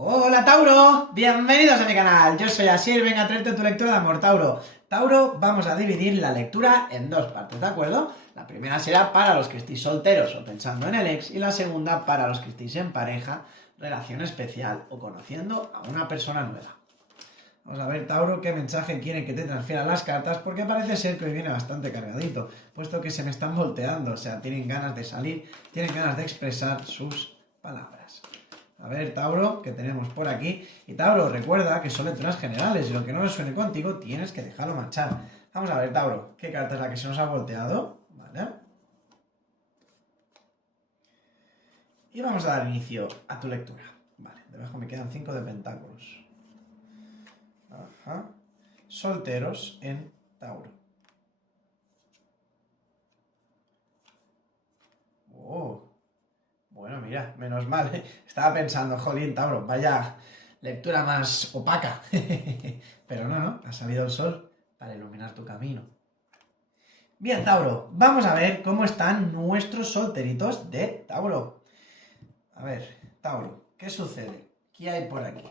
Hola Tauro, bienvenidos a mi canal, yo soy Asier, venga a traerte tu lectura de amor, Tauro. Tauro, vamos a dividir la lectura en dos partes, ¿de acuerdo? La primera será para los que estéis solteros o pensando en el ex y la segunda para los que estéis en pareja, relación especial o conociendo a una persona nueva. Vamos a ver, Tauro, qué mensaje quieren que te transfieran las cartas, porque parece ser que hoy viene bastante cargadito, puesto que se me están volteando, o sea, tienen ganas de salir, tienen ganas de expresar sus palabras. A ver, Tauro, que tenemos por aquí. Y Tauro, recuerda que son lecturas generales y lo que no resuene contigo tienes que dejarlo marchar. Vamos a ver, Tauro, ¿qué carta es la que se nos ha volteado? Vale. Y vamos a dar inicio a tu lectura. Vale, debajo me quedan 5 de pentáculos. Ajá. Solteros en Tauro. Oh. Bueno, mira, menos mal, ¿eh? Estaba pensando, jolín, Tauro, vaya lectura más opaca. Pero no, ha salido el sol para iluminar tu camino. Bien, Tauro, vamos a ver cómo están nuestros solteritos de Tauro. A ver, Tauro, ¿qué sucede? ¿Qué hay por aquí?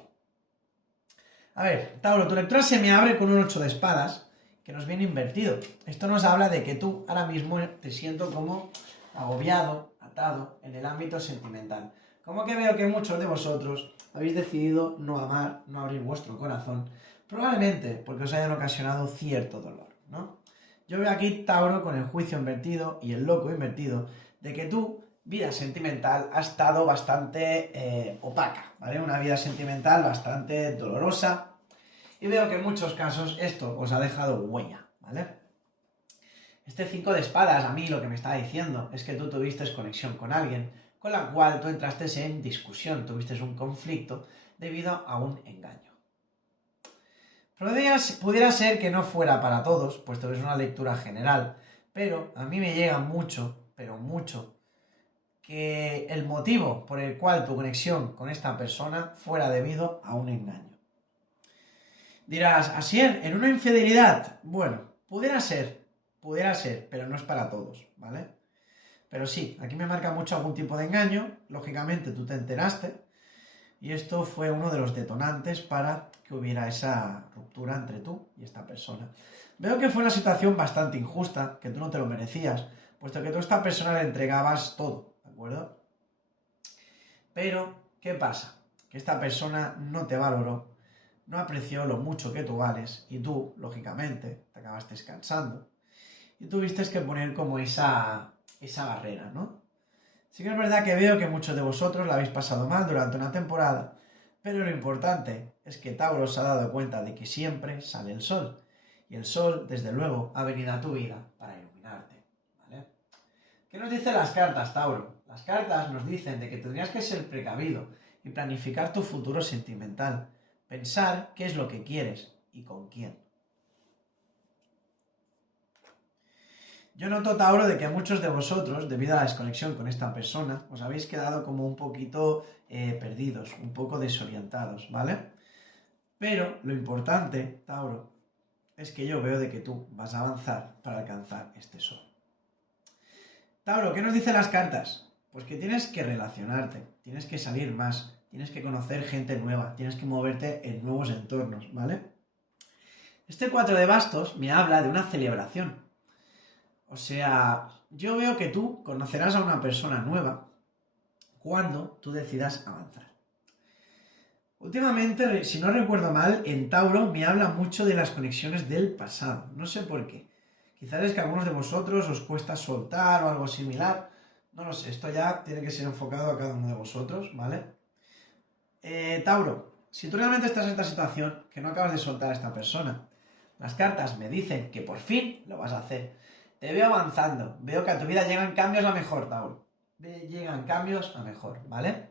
A ver, Tauro, tu lectura se me abre con un 8 de espadas que nos viene invertido. Esto nos habla de que tú ahora mismo te siento como agobiado, atado en el ámbito sentimental. Como que veo que muchos de vosotros habéis decidido no amar, no abrir vuestro corazón, probablemente porque os hayan ocasionado cierto dolor, ¿no? Yo veo aquí, Tauro, con el juicio invertido y el loco invertido, de que tu vida sentimental ha estado bastante opaca, ¿vale? Una vida sentimental bastante dolorosa, y veo que en muchos casos esto os ha dejado huella, ¿vale? Este 5 de espadas a mí lo que me está diciendo es que tú tuviste conexión con alguien con la cual tú entraste en discusión, tuviste un conflicto debido a un engaño. Pudiera ser que no fuera para todos, puesto que es una lectura general, pero a mí me llega mucho, pero mucho, que el motivo por el cual tu conexión con esta persona fuera debido a un engaño. Dirás, Asier, ¿en una infidelidad? Bueno, pudiera ser, pero no es para todos, ¿vale? Pero sí, aquí me marca mucho algún tipo de engaño, lógicamente tú te enteraste, y esto fue uno de los detonantes para que hubiera esa ruptura entre tú y esta persona. Veo que fue una situación bastante injusta, que tú no te lo merecías, puesto que tú a esta persona le entregabas todo, ¿de acuerdo? Pero, ¿qué pasa? Que esta persona no te valoró, no apreció lo mucho que tú vales y tú, lógicamente, te acabaste cansando y tuviste que poner como esa barrera, ¿no? Sí que es verdad que veo que muchos de vosotros la habéis pasado mal durante una temporada, pero lo importante es que Tauro se ha dado cuenta de que siempre sale el sol y el sol, desde luego, ha venido a tu vida para iluminarte, ¿vale? ¿Qué nos dicen las cartas, Tauro? Las cartas nos dicen de que tendrías que ser precavido y planificar tu futuro sentimental. Pensar qué es lo que quieres y con quién. Yo noto, Tauro, de que muchos de vosotros, debido a la desconexión con esta persona, os habéis quedado como un poquito perdidos, un poco desorientados, ¿vale? Pero lo importante, Tauro, es que yo veo de que tú vas a avanzar para alcanzar este sol. Tauro, ¿qué nos dicen las cartas? Pues que tienes que relacionarte, tienes que salir más, tienes que conocer gente nueva, tienes que moverte en nuevos entornos, ¿vale? Este 4 de bastos me habla de una celebración. O sea, yo veo que tú conocerás a una persona nueva cuando tú decidas avanzar. Últimamente, si no recuerdo mal, en Tauro me habla mucho de las conexiones del pasado. No sé por qué. Quizás es que a algunos de vosotros os cuesta soltar o algo similar. No lo sé, esto ya tiene que ser enfocado a cada uno de vosotros, ¿vale? Tauro, si tú realmente estás en esta situación, que no acabas de soltar a esta persona, las cartas me dicen que por fin lo vas a hacer. Te veo avanzando, veo que a tu vida llegan cambios a mejor, Tauro. Llegan cambios a mejor, ¿vale?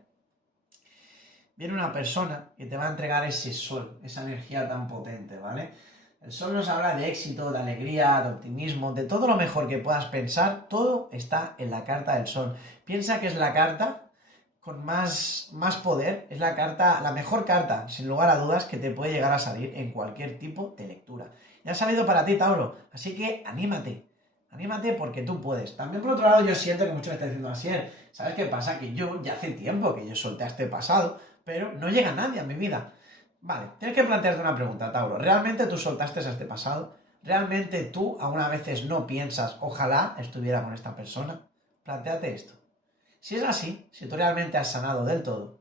Viene una persona que te va a entregar ese sol, esa energía tan potente, ¿vale? El sol nos habla de éxito, de alegría, de optimismo, de todo lo mejor que puedas pensar, todo está en la carta del sol. Piensa que es la carta con más poder, es la mejor carta, sin lugar a dudas, que te puede llegar a salir en cualquier tipo de lectura. Ya ha salido para ti, Tauro, así que anímate, Anímate porque tú puedes. También por otro lado yo siento que muchos me están diciendo así, ¿sabes qué pasa? Que yo ya hace tiempo que yo solté a este pasado, pero no llega nadie a mi vida. Vale, tienes que plantearte una pregunta, Tauro. ¿Realmente tú soltaste a este pasado? ¿Realmente tú algunas veces no piensas, ojalá estuviera con esta persona? Plantéate esto. Si es así, si tú realmente has sanado del todo,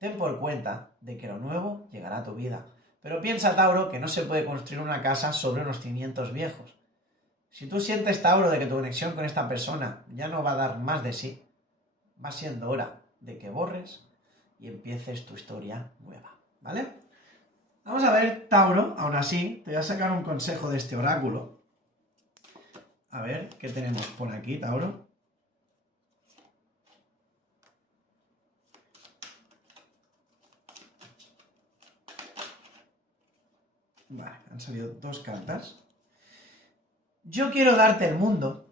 ten por cuenta de que lo nuevo llegará a tu vida. Pero piensa, Tauro, que no se puede construir una casa sobre unos cimientos viejos. Si tú sientes, Tauro, de que tu conexión con esta persona ya no va a dar más de sí, va siendo hora de que borres y empieces tu historia nueva, ¿vale? Vamos a ver, Tauro, aún así, te voy a sacar un consejo de este oráculo. A ver, ¿qué tenemos por aquí, Tauro? Vale, han salido dos cartas. Yo quiero darte el mundo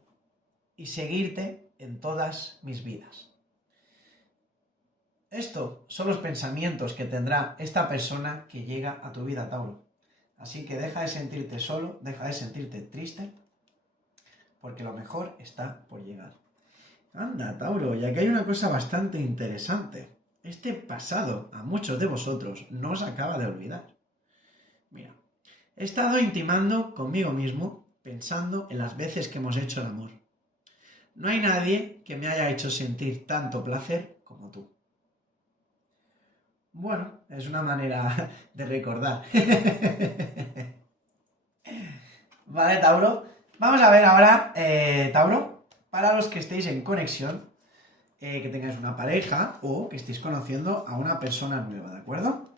y seguirte en todas mis vidas. Esto son los pensamientos que tendrá esta persona que llega a tu vida, Tauro. Así que deja de sentirte solo, deja de sentirte triste, porque lo mejor está por llegar. Anda, Tauro, y aquí hay una cosa bastante interesante. Este pasado a muchos de vosotros no os acaba de olvidar. Mira, he estado intimando conmigo mismo, pensando en las veces que hemos hecho el amor. No hay nadie que me haya hecho sentir tanto placer como tú. Bueno, es una manera de recordar. Vale, Tauro. Vamos a ver ahora, Tauro, para los que estéis en conexión, que tengáis una pareja o que estéis conociendo a una persona nueva, ¿de acuerdo?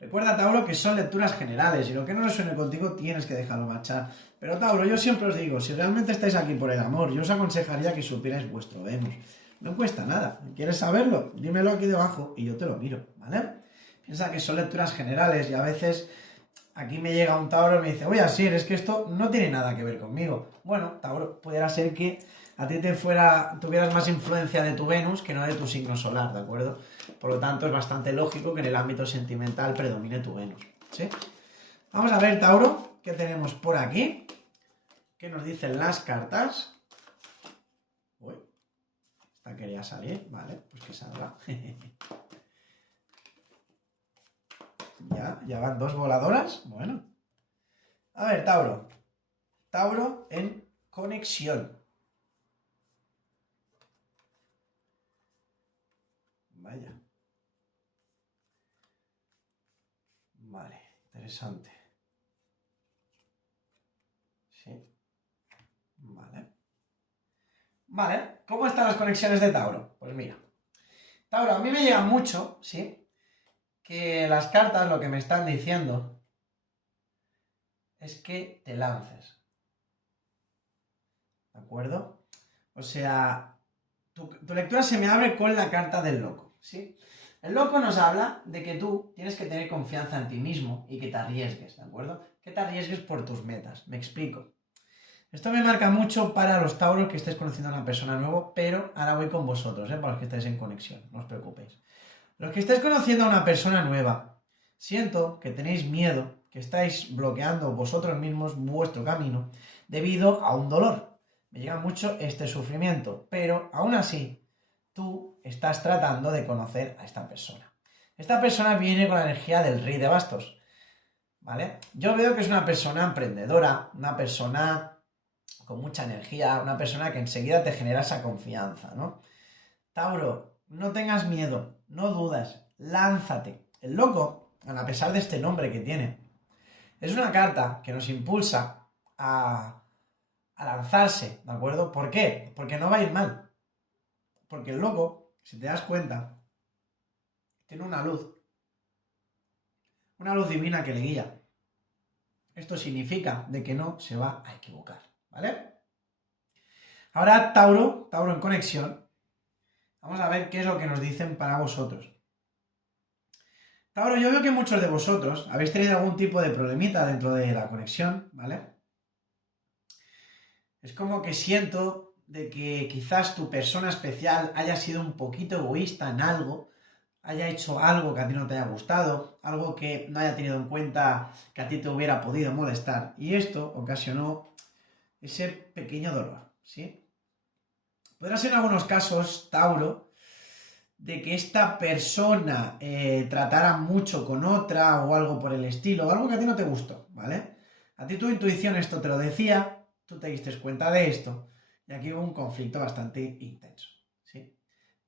Recuerda, Tauro, que son lecturas generales y lo que no resuene contigo tienes que dejarlo marchar. Pero, Tauro, yo siempre os digo, si realmente estáis aquí por el amor, yo os aconsejaría que supierais vuestro Venus. No cuesta nada. ¿Quieres saberlo? Dímelo aquí debajo y yo te lo miro, ¿vale? Piensa que son lecturas generales y a veces aquí me llega un Tauro y me dice, oye, así es que esto no tiene nada que ver conmigo. Bueno, Tauro, pudiera ser que a ti tuvieras más influencia de tu Venus que no de tu signo solar, ¿de acuerdo? Por lo tanto, es bastante lógico que en el ámbito sentimental predomine tu Venus, ¿sí? Vamos a ver, Tauro, ¿qué tenemos por aquí? ¿Qué nos dicen las cartas? Uy, esta quería salir, vale, pues que salga. Ya van dos voladoras, bueno. A ver, Tauro. Tauro en conexión. Vaya. Vale, interesante. Sí. Vale. Vale, ¿cómo están las conexiones de Tauro? Pues mira. Tauro, a mí me llega mucho, ¿sí? Que las cartas lo que me están diciendo es que te lances. ¿De acuerdo? O sea, tu lectura se me abre con la carta del loco, ¿sí? El loco nos habla de que tú tienes que tener confianza en ti mismo y que te arriesgues, ¿de acuerdo? Que te arriesgues por tus metas. Me explico. Esto me marca mucho para los Tauros que estéis conociendo a una persona nueva, pero ahora voy con vosotros, para los que estáis en conexión, no os preocupéis. Los que estáis conociendo a una persona nueva, siento que tenéis miedo, que estáis bloqueando vosotros mismos vuestro camino debido a un dolor. Me llega mucho este sufrimiento, pero aún así, tú estás tratando de conocer a esta persona. Esta persona viene con la energía del rey de bastos, ¿vale? Yo veo que es una persona emprendedora, una persona con mucha energía, una persona que enseguida te genera esa confianza, ¿no? Tauro, no tengas miedo, no dudas, lánzate. El loco, a pesar de este nombre que tiene, es una carta que nos impulsa a lanzarse, ¿de acuerdo? ¿Por qué? Porque no va a ir mal. Porque el loco, si te das cuenta, tiene una luz divina que le guía. Esto significa de que no se va a equivocar, ¿vale? Ahora, Tauro en conexión, vamos a ver qué es lo que nos dicen para vosotros. Tauro, yo veo que muchos de vosotros habéis tenido algún tipo de problemita dentro de la conexión, ¿vale? Es como que siento de que quizás tu persona especial haya sido un poquito egoísta en algo, haya hecho algo que a ti no te haya gustado, algo que no haya tenido en cuenta que a ti te hubiera podido molestar. Y esto ocasionó ese pequeño dolor, ¿sí? Podrá ser en algunos casos, Tauro, de que esta persona tratara mucho con otra o algo por el estilo, algo que a ti no te gustó, ¿vale? A ti tu intuición esto te lo decía, tú te diste cuenta de esto y aquí hubo un conflicto bastante intenso, ¿sí?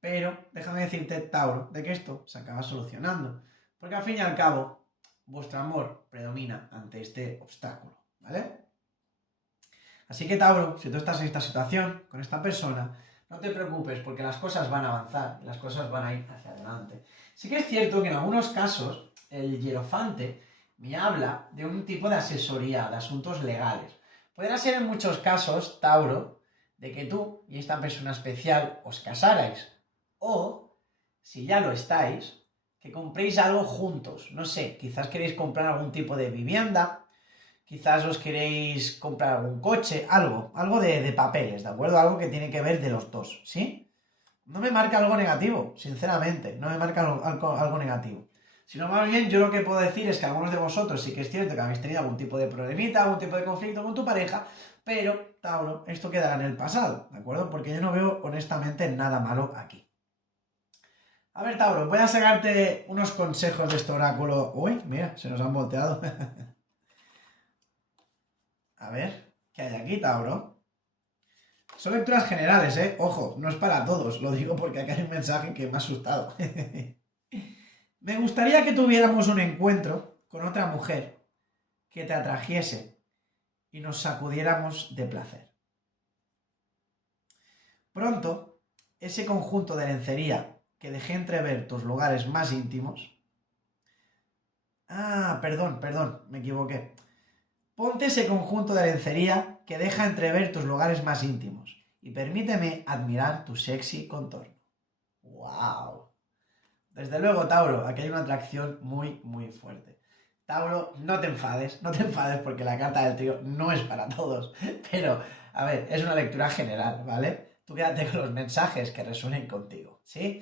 Pero déjame decirte, Tauro, de que esto se acaba solucionando, porque al fin y al cabo vuestro amor predomina ante este obstáculo, ¿vale? Así que, Tauro, si tú estás en esta situación, con esta persona, no te preocupes porque las cosas van a avanzar y las cosas van a ir hacia adelante. Sí que es cierto que en algunos casos el hierofante me habla de un tipo de asesoría, de asuntos legales. Podrá ser en muchos casos, Tauro, de que tú y esta persona especial os casarais. O, si ya lo estáis, que compréis algo juntos. No sé, quizás queréis comprar algún tipo de vivienda, quizás os queréis comprar algún coche, algo de papeles, ¿de acuerdo? Algo que tiene que ver de los dos, ¿sí? No me marca algo negativo, sinceramente, no me marca algo negativo. Sino más bien yo lo que puedo decir es que algunos de vosotros sí que es cierto que habéis tenido algún tipo de problemita, algún tipo de conflicto con tu pareja, pero, Tauro, esto quedará en el pasado, ¿de acuerdo? Porque yo no veo honestamente nada malo aquí. A ver, Tauro, voy a sacarte unos consejos de este oráculo. Uy, mira, se nos han volteado. A ver, ¿qué hay aquí, Tauro? Son lecturas generales, ¿eh? Ojo, no es para todos. Lo digo porque acá hay un mensaje que me ha asustado. Me gustaría que tuviéramos un encuentro con otra mujer que te atrajese y nos sacudiéramos de placer. Pronto, ese conjunto de lencería que dejé entrever tus lugares más íntimos. Ah, perdón, me equivoqué. Ponte ese conjunto de lencería que deja entrever tus lugares más íntimos y permíteme admirar tu sexy contorno. ¡Wow! Desde luego, Tauro, aquí hay una atracción muy, muy fuerte. Tauro, no te enfades porque la carta del trío no es para todos. Pero, a ver, es una lectura general, ¿vale? Tú quédate con los mensajes que resuenen contigo, ¿sí?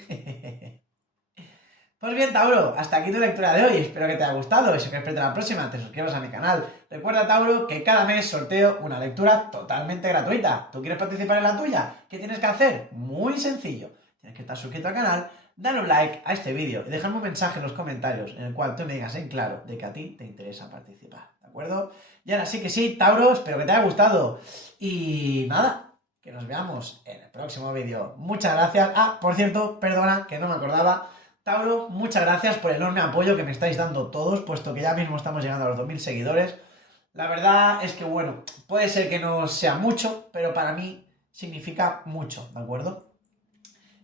Pues bien, Tauro, hasta aquí tu lectura de hoy. Espero que te haya gustado y si quieres verte la próxima, te suscribas a mi canal. Recuerda, Tauro, que cada mes sorteo una lectura totalmente gratuita. ¿Tú quieres participar en la tuya? ¿Qué tienes que hacer? Muy sencillo. Tienes que estar suscrito al canal, darle un like a este vídeo y dejarme un mensaje en los comentarios en el cual tú me digas en claro de que a ti te interesa participar. ¿De acuerdo? Y ahora sí que sí, Tauro, espero que te haya gustado. Y nada, que nos veamos en el próximo vídeo. Muchas gracias. Ah, por cierto, perdona que no me acordaba. Tauro, muchas gracias por el enorme apoyo que me estáis dando todos, puesto que ya mismo estamos llegando a los 2000 seguidores. La verdad es que, bueno, puede ser que no sea mucho, pero para mí significa mucho, ¿de acuerdo?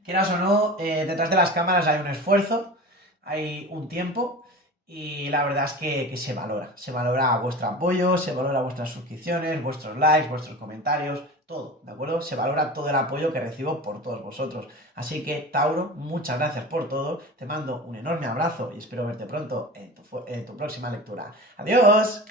Quieras o no, detrás de las cámaras hay un esfuerzo, hay un tiempo y la verdad es que se valora vuestro apoyo, se valora vuestras suscripciones, vuestros likes, vuestros comentarios, todo, ¿de acuerdo? Se valora todo el apoyo que recibo por todos vosotros. Así que, Tauro, muchas gracias por todo, te mando un enorme abrazo y espero verte pronto en tu próxima lectura. ¡Adiós!